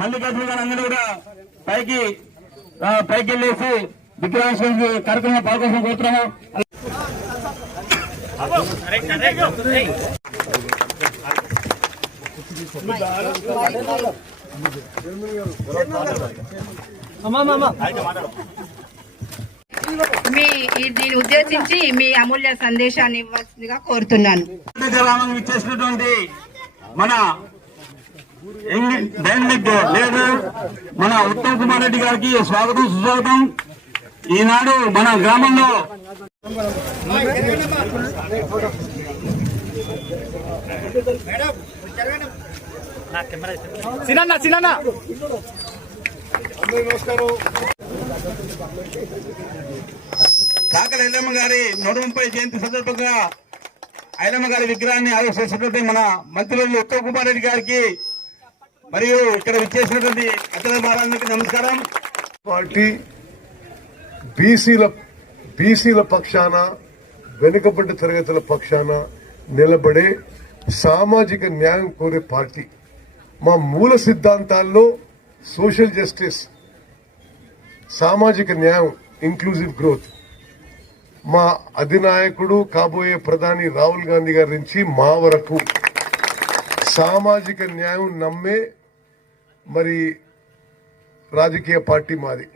మల్లికార్జున గారు అందరూ కూడా పైకి పైకి వెళ్ళేసి విగ్రహాశ్వర కార్యక్రమం పాల్గొన కోరుతున్నాము. మీ దీన్ని ఉద్దేశించి మీ అమూల్య సందేశాన్ని ఇవ్వాల్సిందిగా కోరుతున్నాను. ఇచ్చేసినటువంటి మన లీడర్ మన ఉత్తమ్ కుమార్ రెడ్డి గారికి స్వాగతం సుస్వాగతం. ఈనాడు మన గ్రామంలో సినన్న సినన్న. కాకల ఐలమ్మ గారి నూట ముప్పై జయంతి సందర్భంగా ఐలమ్మ గారి విగ్రహాన్ని ఆవిష్కరిస్తున్నటువంటి మన మంత్రులు ఉత్తమ్ కుమార్ రెడ్డి గారికి మరియు ఇక్కడ విచ్చేసినటువంటి అఖిల మహారాజుకి నమస్కారం. పార్టీ బీసీల బీసీల పక్షాన వెనుకబడ్డ తరగతుల పక్షాన నిలబడే సామాజిక న్యాయం కోరే పార్టీ. మా మూల సిద్ధాంతాల్లో సోషల్ జస్టిస్ సామాజిక న్యాయం ఇంక్లూజివ్ గ్రోత్. మా అధినాయకుడు కాబోయే ప్రధాని రాహుల్ గాంధీ గారి నుంచి మా వరకు సామాజిక న్యాయం నమ్మే మరి రాజకీయ పార్టీ మాది.